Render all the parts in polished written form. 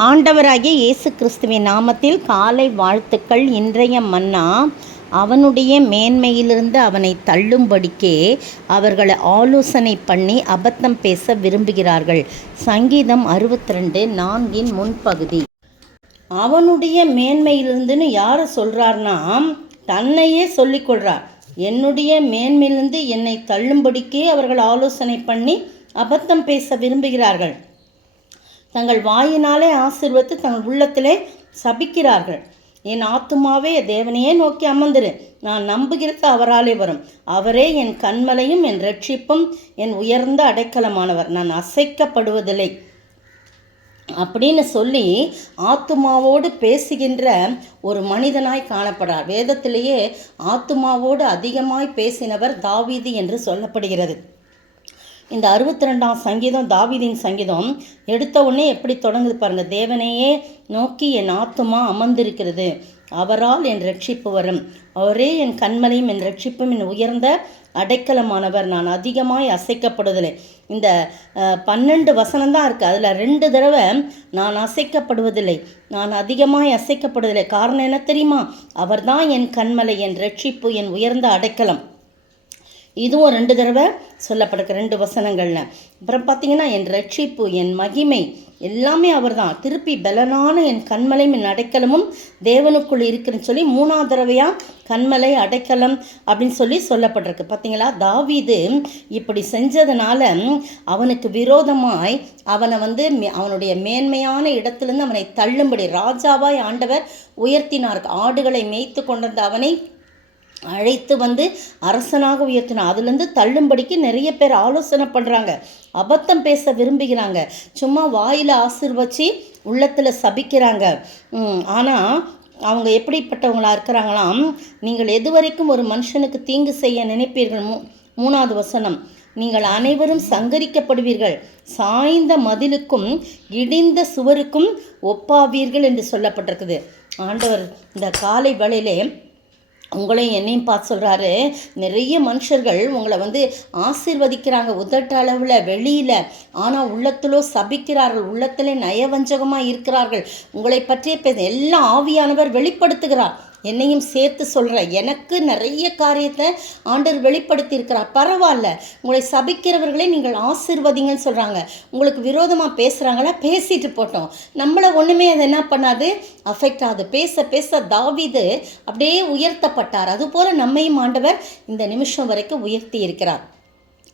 ஆண்டவராகிய இயேசு கிறிஸ்துவின் நாமத்தில் காலை வாழ்த்துக்கள். இன்றைய மன்னா, அவனுடைய மேன்மையிலிருந்து அவனை தள்ளும்படிக்கே அவர்களை ஆலோசனை பண்ணி அபத்தம் பேச விரும்புகிறார்கள். சங்கீதம் 62:4 முன்பகுதி. அவனுடைய மேன்மையிலிருந்துன்னு யாரை சொல்கிறார்னா, தன்னையே சொல்லிக்கொள்கிறார். என்னுடைய மேன்மையிலிருந்து என்னை தள்ளும்படிக்கே அவர்கள் ஆலோசனை பண்ணி அபத்தம் பேச விரும்புகிறார்கள். தங்கள் வாயினாலே ஆசீர்வதித்து தங்கள் உள்ளத்திலே சபிக்கிறார்கள். என் ஆத்துமாவே தேவனையே நோக்கி அமர்ந்திரு, நான் நம்புகிறது அவராலே வரும். அவரே என் கன்மலையும் என் இரட்சிப்பும் என் உயர்ந்த அடைக்கலமானவர், நான் அசைக்கப்படுவதில்லை அப்படின்னு சொல்லி ஆத்துமாவோடு பேசுகின்ற ஒரு மனிதனாய் காணப்படுறார். வேதத்திலேயே ஆத்துமாவோடு அதிகமாய் பேசினவர் தாவீது என்று சொல்லப்படுகிறது. இந்த 62ஆம் சங்கீதம் தாவீதின் சங்கீதம் எடுத்த உடனே எப்படி தொடங்குது பாருங்கள். தேவனையே நோக்கி என் ஆத்துமா அமர்ந்திருக்கிறது, அவரால் என் ரட்சிப்பு வரும். அவரே என் கன்மலையும் என் ரட்சிப்பும் என் உயர்ந்த அடைக்கலமானவர், நான் அதிகமாய் அசைக்கப்படுவதில்லை. இந்த 12 வசனம்தான் இருக்குது. அதில் 2 தடவை நான் அசைக்கப்படுவதில்லை, நான் அதிகமாய் அசைக்கப்படுவதில்லை. காரணம் என்ன தெரியுமா? அவர்தான் என் கன்மலை, என் ரட்சிப்பு, என் உயர்ந்த அடைக்கலம். இதுவும் 2 தடவை சொல்லப்படுற 2 வசனங்கள்ல. அப்புறம் பார்த்தீங்கன்னா, என் ரட்சிப்பு, என் மகிமை எல்லாமே அவர் தான். திருப்பி பலனான என் கண்மலையும் என் அடைக்கலமும் தேவனுக்குள் இருக்குன்னு சொல்லி 3ஆவது தடவையாக கண்மலை அடைக்கலம் அப்படின்னு சொல்லி சொல்லப்பட்டிருக்கு. பார்த்தீங்களா, தாவீது இப்படி செஞ்சதுனால அவனுக்கு விரோதமாய் அவனை அவனுடைய மேன்மையான இடத்துலேருந்து அவனை தள்ளும்படி ராஜாவாய் ஆண்டவர் உயர்த்தினார். ஆடுகளை மேய்த்து கொண்டிருந்த அவனை அழைத்து அரசனாக உயர்த்தினார். அதுலேருந்து தள்ளும்படிக்கு நிறைய பேர் ஆலோசனை பண்ணுறாங்க, அபத்தம் பேச விரும்புகிறாங்க, சும்மா வாயில் ஆசீர்வச்சு உள்ளத்தில் சபிக்கிறாங்க. ஆனால் அவங்க எப்படிப்பட்டவங்களாக இருக்கிறாங்களாம்? நீங்கள் எதுவரைக்கும் ஒரு மனுஷனுக்கு தீங்கு செய்ய நினைப்பீர்கள். 3ஆவது வசனம், நீங்கள் அனைவரும் சங்கரிக்கப்படுவீர்கள், சாய்ந்த மதிலுக்கும் இடிந்த சுவருக்கும் ஒப்பாவீர்கள் என்று சொல்லப்பட்டிருக்குது. ஆண்டவர் இந்த காலை வேளையிலே உங்களையும் என்னையும் பார்த்து சொல்கிறாரு, நிறைய மனுஷர்கள் உங்களை ஆசீர்வதிக்கிறாங்க உதட்டளவில் வெளியில், ஆனால் உள்ளத்திலோ சபிக்கிறார்கள், உள்ளத்திலே நயவஞ்சகமாக இருக்கிறார்கள். உங்களை பற்றிய எல்லாம் ஆவியானவர் வெளிப்படுத்துகிறார். என்னையும் சேர்த்து சொல்கிறேன், எனக்கு நிறைய காரியத்தை ஆண்டவர் வெளிப்படுத்தி இருக்கிறார். பரவாயில்ல, உங்களை சபிக்கிறவர்களே நீங்கள் ஆசீர்வதிங்கன்னு சொல்கிறாங்க. உங்களுக்கு விரோதமாக பேசுகிறாங்களா, பேசிட்டு போட்டோம், நம்மளை ஒன்றுமே அது என்ன பண்ணாது, அஃபெக்ட் ஆகுது. பேச பேச தாவீது அப்படியே உயர்த்தப்பட்டார். அதுபோல் நம்மையும் ஆண்டவர் இந்த நிமிஷம் வரைக்கும் உயர்த்தி இருக்கிறார்.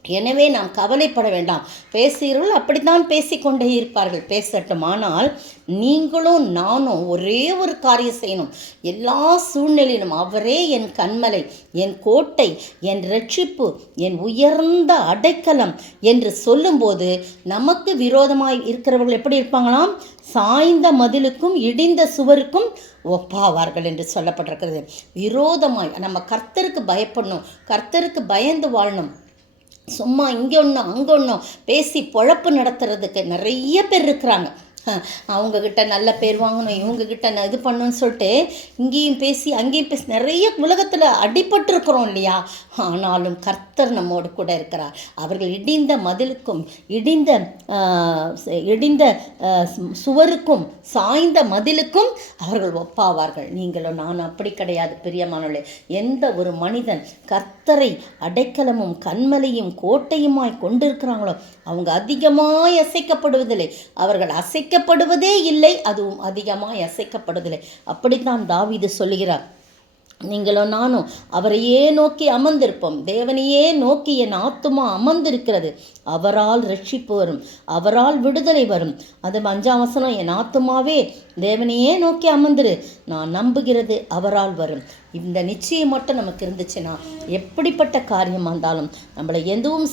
எனவே நாம் கவலைப்பட வேண்டாம். பேசுகிறவர்கள் அப்படித்தான் பேசிக்கொண்டே இருப்பார்கள், பேசட்டும். ஆனால் நீங்களும் நானும் ஒரே ஒரு காரியம் செய்யணும். எல்லா சூழ்நிலையிலும் அவரே என் கன்மலை, என் கோட்டை, என் இரட்சிப்பு, என் உயர்ந்த அடைக்கலம் என்று சொல்லும்போது நமக்கு விரோதமாய் இருக்கிறவர்கள் எப்படி இருப்பாங்களாம்? சாய்ந்த மதிலுக்கும் இடிந்த சுவருக்கும் ஒப்பாவார்கள் என்று சொல்லப்பட்டிருக்கிறது. விரோதமாய் நம்ம கர்த்தருக்கு பயப்படணும், கர்த்தருக்கு பயந்து வாழணும். சும்மா இங்கே ஒன்றும் அங்கே ஒன்றும் பேசி பொழப்பு நடத்துறதுக்கு நிறைய பேர் இருக்கிறாங்க. அவங்கக்கிட்ட நல்ல பேர் வாங்கணும், இவங்கக்கிட்ட நான் இது பண்ணணும்னு சொல்லிட்டு இங்கேயும் பேசி அங்கேயும் பேசி நிறைய உலகத்தில் அடிபட்டிருக்கிறோம் இல்லையா? ஆனாலும் கர்த்தர் நம்மோடு கூட இருக்கிறார். அவர்கள் இடிந்த மதிலுக்கும் இடிந்த சுவருக்கும் சாய்ந்த மதிலுக்கும் அவர்கள் ஒப்பாவார்கள். நீங்களும் நான் அப்படி கிடையாது பிரியமானவர்களே. எந்த ஒரு மனிதன் கர்த்தரை அடைக்கலமும் கன்மலையும் கோட்டையுமாய் கொண்டிருக்கிறாங்களோ அவங்க அதிகமாய் அசைக்கப்படுவதில்லை. அவர்கள் அசைக்கப்படுவதே இல்லை, அதுவும் அதிகமாய் அசைக்கப்படுவதில்லை. அப்படித்தான் தாவீது சொல்லுகிறார். நீங்களும் நானும் அவரையே நோக்கி அமர்ந்திருப்போம். தேவனையே நோக்கி என் ஆத்துமா அமர்ந்திருக்கிறது, அவரால் ரட்சிப்பு வரும், அவரால் விடுதலை வரும். அது 5ஆம் வசனம், என் ஆத்துமாவே தேவனையே நோக்கி அமர்ந்திரு, நான் நம்புகிறது அவரால் வரும். இந்த நிச்சயம் மட்டும் நமக்கு இருந்துச்சுன்னா எப்படிப்பட்ட காரியமாக இருந்தாலும் நம்மளை எதுவும்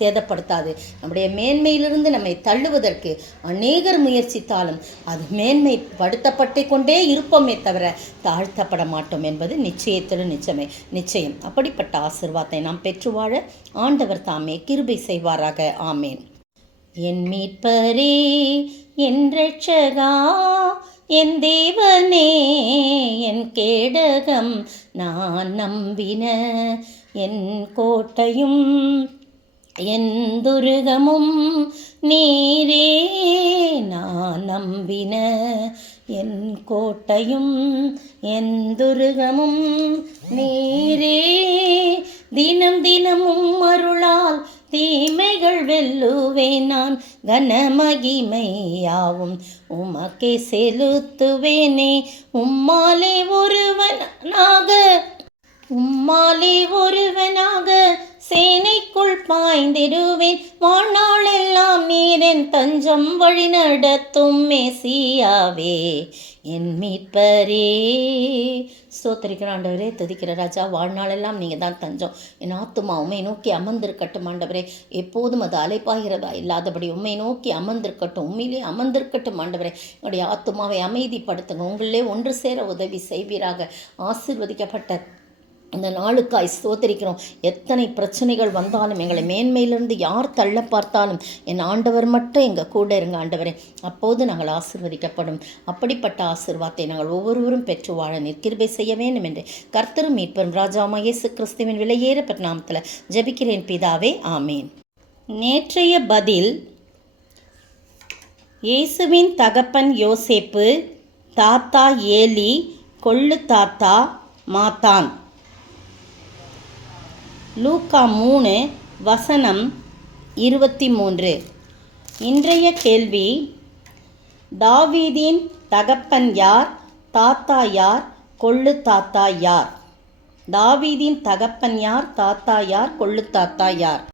சேதப்படுத்தாது. நம்முடைய மேன்மையிலிருந்து நம்மை தள்ளுவதற்கு அநேகர் முயற்சித்தாலும் அது மேன்மைப்படுத்தப்பட்டு கொண்டே இருப்போமே தவிர தாழ்த்தப்பட மாட்டோம் என்பது நிச்சயத்திலும் நிச்சயம். அப்படிப்பட்ட ஆசீர்வாதத்தை நாம் பெற்று வாழ ஆண்டவர் தாமே கிருபை செய்வாராக. ஆமேன். என் மீட்பரே, என் இரட்சகா, என் தேவனே, என் கேடகம், நான் நம்பின என் கோட்டையும் எந்துருகமும் நீரே நான் நம்பின என் கோட்டையும் எந்துருகமும் நீரே தினம் தினமும் அருளால் தீமைகள் வெல்லுவேன் நான் கனமகிமையாவும் உமக்கே செலுத்துவேனே உம்மாலே ஒருவனாக சேனைக்குள் பாய்ந்திடுவேன் வாழ்நாளெல்லாம் நீரின் தஞ்சம் வழி நடத்தும் மெசியாவே என் மீட்பரே. ஸ்தோத்திரிக்கிற ஆண்டவரே, துதிக்கிற ராஜா, வாழ்நாளெல்லாம் நீங்கள் தான் தஞ்சம். என் ஆத்துமா உம்மை நோக்கி அமர்ந்திருக்கட்டும் ஆண்டவரே. எப்போதும் அது அலைப்பாகிறதா இல்லாதபடி உம்மை நோக்கி அமர்ந்திருக்கட்டும், உண்மையிலே அமர்ந்திருக்கட்டும் ஆண்டவரே. என்னுடைய ஆத்துமாவை அமைதிப்படுத்துங்க. உங்களிலே ஒன்று சேர உதவி செய்வீராக. ஆசீர்வதிக்கப்பட்ட இந்த நாளுக்காய் ஸ்தோத்திரிக்கிறோம். எத்தனை பிரச்சனைகள் வந்தாலும் எங்களை மேன்மையிலிருந்து யார் தள்ள பார்த்தாலும் என் ஆண்டவர் மட்டும் எங்கள் கூட இருங்க ஆண்டவரே. அப்போது நாங்கள் ஆசீர்வதிக்கப்படும். அப்படிப்பட்ட ஆசீர்வாதத்தை நாங்கள் ஒவ்வொருவரும் பெற்று வாழ நிற்கிருபை செய்ய வேண்டும் என்று கர்த்தரும் மீட்பரும் ராஜாவாகிய இயேசு கிறிஸ்துவின் விலையேறப்பட்ட நாமத்தில் ஜெபிக்கிறேன் பிதாவே, ஆமேன். நேற்றைய பதில்: இயேசுவின் தகப்பன் யோசேப்பு, தாத்தா ஏலி, கொள்ளு தாத்தா மாத்தான். லூக்கா 3:23. இன்றைய கேள்வி: தாவீதின் தகப்பன் யார்? தாத்தா யார்? கொள்ளு தாத்தா யார்? தாவீதின் தகப்பன் யார்? தாத்தா யார்? கொள்ளு தாத்தா யார்?